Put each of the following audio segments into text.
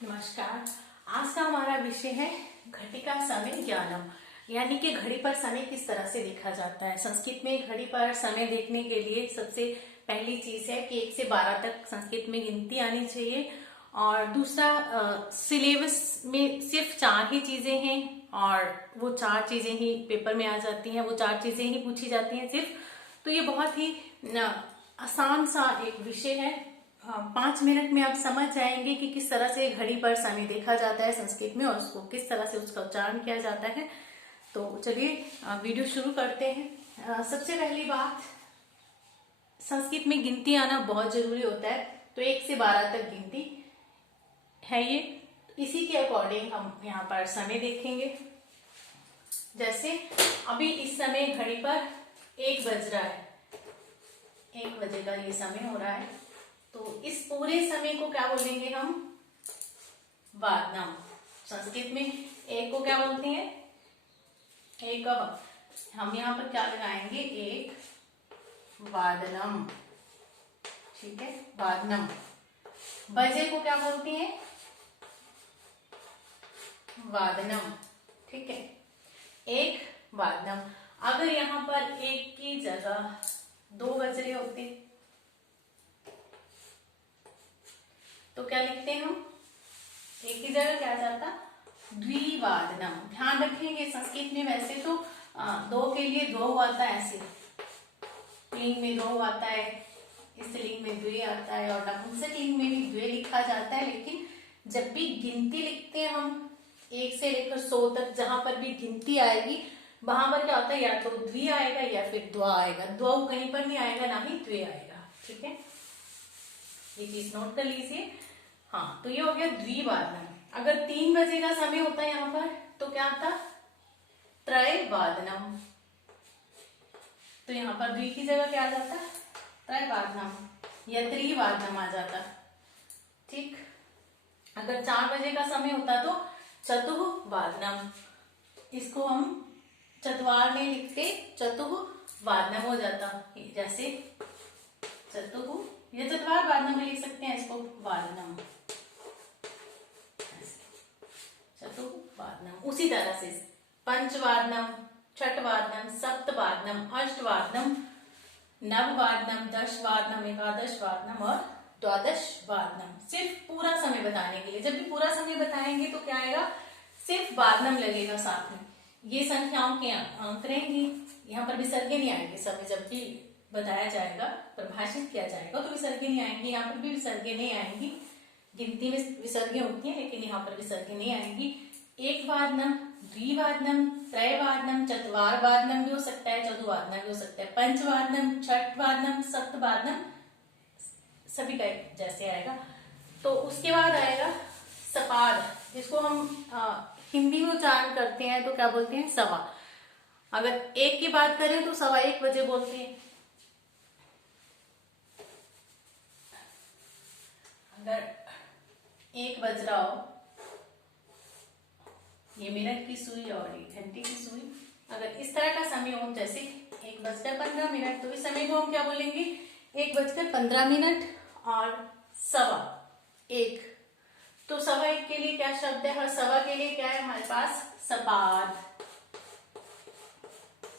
नमस्कार। आज का हमारा विषय है घटिका समय ज्ञानम, यानी कि घड़ी पर समय किस तरह से देखा जाता है। संस्कृत में घड़ी पर समय देखने के लिए सबसे पहली चीज है कि 1 से 12 तक संस्कृत में गिनती आनी चाहिए। और दूसरा, सिलेबस में सिर्फ 4 ही चीजें हैं और वो 4 चीजें ही पेपर में आ जाती हैं, वो 4 चीजें ही पूछी जाती हैं सिर्फ। तो ये बहुत ही आसान सा एक विषय है। 5 मिनट में आप समझ जाएंगे कि किस तरह से घड़ी पर समय देखा जाता है संस्कृत में और उसको किस तरह से उसका उच्चारण किया जाता है। तो चलिए वीडियो शुरू करते हैं। सबसे पहली बात, संस्कृत में गिनती आना बहुत जरूरी होता है। तो 1 से 12 तक गिनती है ये, इसी के अकॉर्डिंग हम यहाँ पर समय देखेंगे। जैसे अभी इस समय घड़ी पर 1 बज रहा है, 1 बजे का ये समय हो रहा है। तो इस पूरे समय को क्या बोलेंगे हम? वादनम। संस्कृत में एक को क्या बोलते हैं? एक। हम यहाँ पर क्या लगाएंगे? एक वादनम। ठीक है, वादनम। बजे को क्या बोलते हैं? वादनम। ठीक है, एक वादनम। अगर यहाँ पर एक की जगह 2 बज रहे होते तो क्या लिखते हैं हम? एक की जगह क्या जाता? द्विवादनम। ध्यान रखेंगे, संस्कृत में वैसे तो 2 के लिए द्वौ आता है, ऐसे लिंग में द्वौ आता है, स्त्रीलिंग में द्वे आता है और नपुंसक लिंग में भी द्वे लिखा जाता है। लेकिन जब भी गिनती लिखते हैं हम 1 से लेकर 100 तक, जहां पर भी गिनती आएगी वहां पर क्या होता है? या तो द्वि आएगा या फिर द्वा आएगा। द्वौ कहीं पर नहीं आएगा, ना ही द्वे आएगा। ठीक है, ये चीज नोट कर लीजिए। हाँ, तो ये हो गया द्विवादनम। अगर 3 बजे का समय होता है यहाँ पर तो क्या आता? त्रयवादनम। तो यहाँ पर द्वि की जगह क्या आ जाता? त्रयवादनम या त्रिवादनम आ जाता। ठीक, अगर 4 बजे का समय होता तो चतुर्वादनम। इसको हम चतवार में लिखते, चतुर्वादनम हो जाता। जैसे या चतवार वादनम में लिख सकते हैं इसको, वादनम, चतुर्वादनम। उसी तरह से पंचवादनम, छठवादनम, सप्तवादनम, अष्टवादनम, नववादनम, 10वादनम, 11वादनम और 12वादनम। सिर्फ पूरा समय बताने के लिए, जब भी पूरा समय बताएंगे तो क्या आएगा? सिर्फ वादनम लगेगा साथ में। ये संख्याओं के अंक रहेंगे, यहाँ पर विसर्गे नहीं आएंगे। समय जब भी बताया जाएगा, परिभाषित किया जाएगा तो विसर्गे नहीं आएंगी। यहाँ पर भी विसर्गे नहीं आएंगी। गिनती में विसर्गे होती है लेकिन यहाँ पर विसर्गे नहीं आएंगी। एक वादनम, द्विवादनम, त्रयवादनम, चतुर्वादनम भी हो सकता है, चतुर्वादनम भी हो सकता है, पंचवादनम, छठवादनम, सप्तवादनम, सभी का जैसे आएगा। तो उसके बाद आएगा सपाद, जिसको हम हिंदी में उच्चारण करते हैं तो क्या बोलते हैं? सवा। अगर 1 की बात करें तो 1:15 बजे बोलते हैं। अगर 1 बज रहा हो, ये मिनट की सुई और ये घंटे की सुई, अगर इस तरह का समय हो, जैसे 1:15, तो इस समय को हम क्या बोलेंगे? 1:15 और 1:15। तो 1:15 के लिए क्या शब्द है? हर सवा के लिए क्या है हमारे पास? सपाद।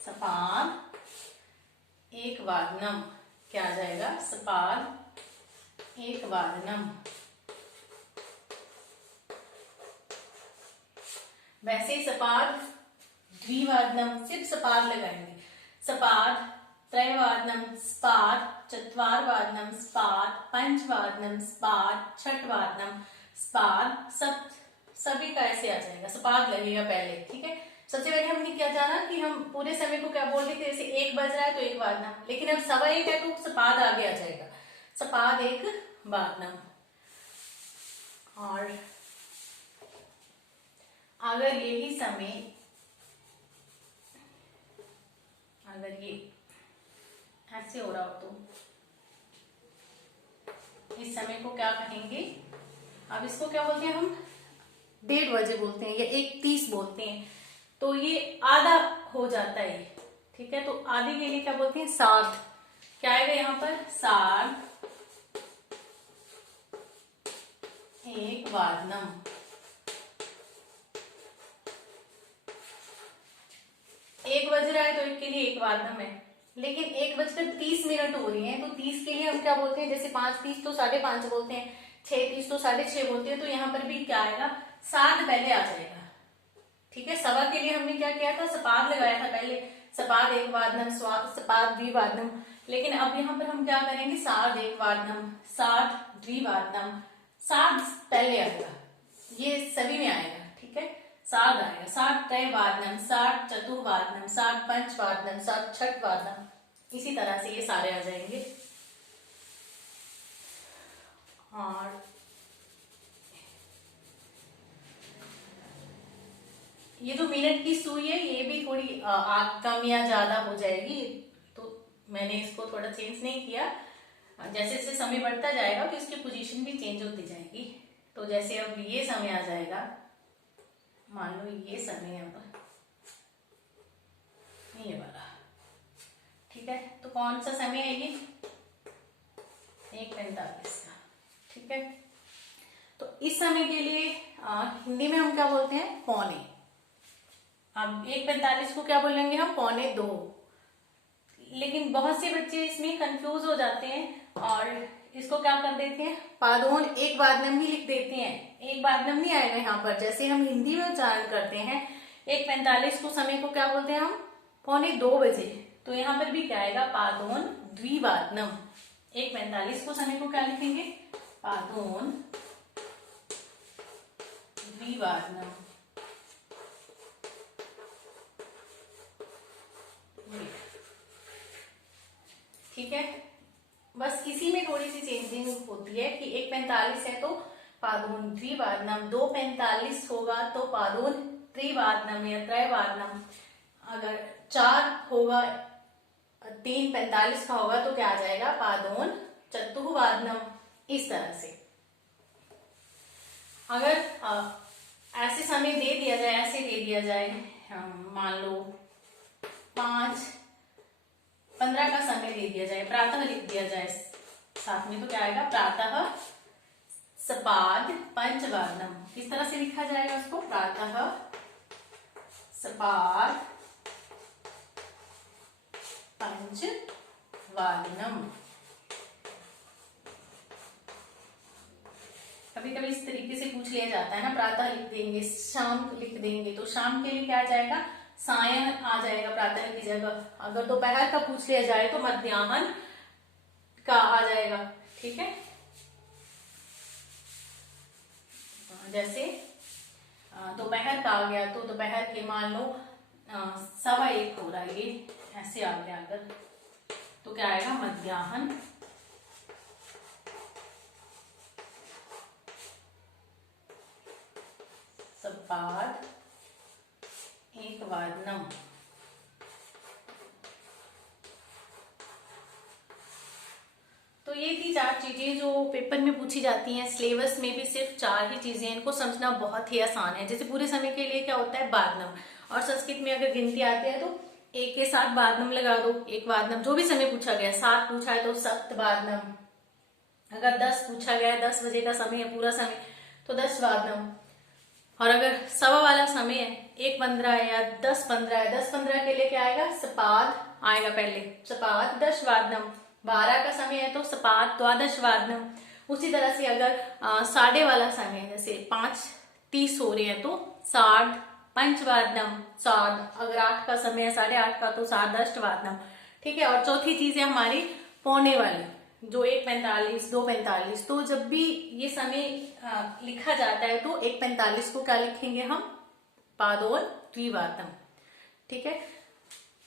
सपाद एक वादनम। क्या आ जाएगा? सपाद एक वादनम। वैसे सपाद द्विवादनम, सिर्फ सपाद लगाएंगे। सपाद, त्रयवादनम, स्पाद, चतुर्वादनम, स्पाद, पंचवादनम, स्पाद, छठवादनम, स्पाद, सभी का ऐसे आ जाएगा, सपाद लगेगा पहले। ठीक है, सबसे पहले हमने क्या जाना कि हम पूरे समय को क्या बोल रहे थे? जैसे 1 बज रहा है तो 1 वादनम, लेकिन अब 1:15 है तो सपाद आगे आ जाएगा, सपाद एक वादनम। और अगर यही समय, अगर ये ऐसे हो रहा हो तो इस समय को क्या कहेंगे? अब इसको क्या बोलते हैं हम? 1:30 बजे बोलते हैं या 1:30 बोलते हैं। तो ये आधा हो जाता है। ठीक है, तो आधे के लिए क्या बोलते हैं? साध। क्या आएगा यहाँ पर? साध एक वादनम। एक बज रहा है तो एक के लिए एक वादनम है, लेकिन 1:30 हो रही है, तो 30 के लिए हम क्या बोलते हैं, जैसे 5:30 तो 5:30 बोलते हैं, 6:30 तो 6:30 बोलते हैं, तो यहाँ पर भी क्या आएगा, साध पहले आ जाएगा। ठीक है, सवा के लिए हमने क्या किया था, सपाद लगाया था पहले, सपाद एक वादनम, सपाद द्विवादनम। लेकिन अब यहाँ पर हम क्या करेंगे, साध एक वादनम, साध द्विवादनम, साध पहले आएगा, ये सभी में आएगा। ठीक है, साध आएगा, साध त्रयवादनम, साध चतुर्वादनम, साध पंचवादनम, साध छठवादनम, इसी तरह से ये सारे आ जाएंगे। और ये जो मिनट की सुई है ये भी थोड़ी कम या ज्यादा हो जाएगी, तो मैंने इसको थोड़ा चेंज नहीं किया। जैसे जैसे समय बढ़ता जाएगा तो इसकी पोजीशन भी चेंज होती जाएगी। तो जैसे अब ये समय आ जाएगा, मान लो ये समय अब ये वाला, ठीक है, तो कौन सा समय है ये, 1:45 का। ठीक है, तो इस समय के लिए हिंदी में हम क्या बोलते हैं, पौने। अब 1:45 को क्या बोलेंगे हम, 1:45। लेकिन बहुत से बच्चे इसमें कंफ्यूज हो जाते हैं और इसको क्या कर देते हैं, पादोन एक वादनम ही लिख देते हैं। एक वादनम नहीं आएगा यहाँ पर, जैसे हम हिंदी में उच्चारण करते हैं 1:45 को समय को क्या बोलते हैं हम, 1:45। तो यहाँ पर भी क्या आएगा, पादोन द्विवादनम। 1:45 को समय को क्या लिखेंगे, पादोन द्विवादनम। ठीक है, बस इसी में थोड़ी सी चेंजिंग होती है कि 1:45 है तो पादोन द्विवादनम, 2:45 होगा तो पादोन त्रिवादनम या त्रयवादनम, अगर 4 होगा, 3:45 का होगा तो क्या आ जाएगा, पादोन चतुर्वादनम। इस तरह से अगर ऐसे समय दे दिया जाए, ऐसे दे दिया जाए, मान लो 5:15 का समय दे दिया जाए, प्रातः लिख दिया जाए साथ में, तो क्या आएगा, प्रातः सपाद पंचवादनम। किस तरह से लिखा जाएगा उसको, प्रातः सपाद पंचवादनम। कभी कभी इस तरीके से पूछ लिया जाता है ना, प्रातः लिख देंगे, शाम लिख देंगे, तो शाम के लिए क्या आ जाएगा, सायं आ जाएगा प्रातः की जगह। अगर दोपहर का पूछ लिया जाए तो मध्याह्न का आ जाएगा। ठीक है, जैसे दोपहर का आ गया तो दोपहर के मान लो 1:15 हो रहा है, ये ऐसे आ गया अगर, तो क्या आएगा, मध्याह्न सपाद एक वादनम। तो ये थी 4 चीजें जो पेपर में पूछी जाती हैं। सिलेबस में भी सिर्फ 4 ही चीजें, इनको समझना बहुत ही आसान है। जैसे पूरे समय के लिए क्या होता है, वादनम, और संस्कृत में अगर गिनती आती है तो एक के साथ वादनम लगा दो, एक वादनम। जो भी समय पूछा गया, 7 पूछा है तो सप्तवादनम, अगर 10 पूछा गया है, 10 बजे का समय है पूरा समय, तो 10 वादनम। और अगर सवा वाला समय है, 1:15 है या 10:15 है, 10:15 के लिए क्या आएगा, सपाद आएगा पहले, सपाद 10 वादनम। 12 का समय है तो सपाद द्वादश वादनम। उसी तरह से अगर 1:30 वाला समय है, जैसे 5:30 हो रहे हैं तो साढ़ पंचवादनम, साढ़। अगर 8 का समय है, 8:30 का, तो सार्धष्ट वादनम। ठीक है, और चौथी चीज है हमारी पौने वाली, जो 1:45, 2:45। तो जब भी ये समय लिखा जाता है तो 1:45 को क्या लिखेंगे हम, पादोन द्विवादनम। ठीक है,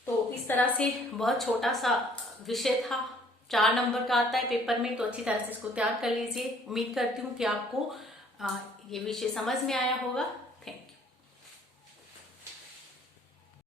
तो इस तरह से बहुत छोटा सा विषय था, 4 नंबर का आता है पेपर में, तो अच्छी तरह से इसको तैयार कर लीजिए। उम्मीद करती हूँ कि आपको ये विषय समझ में आया होगा।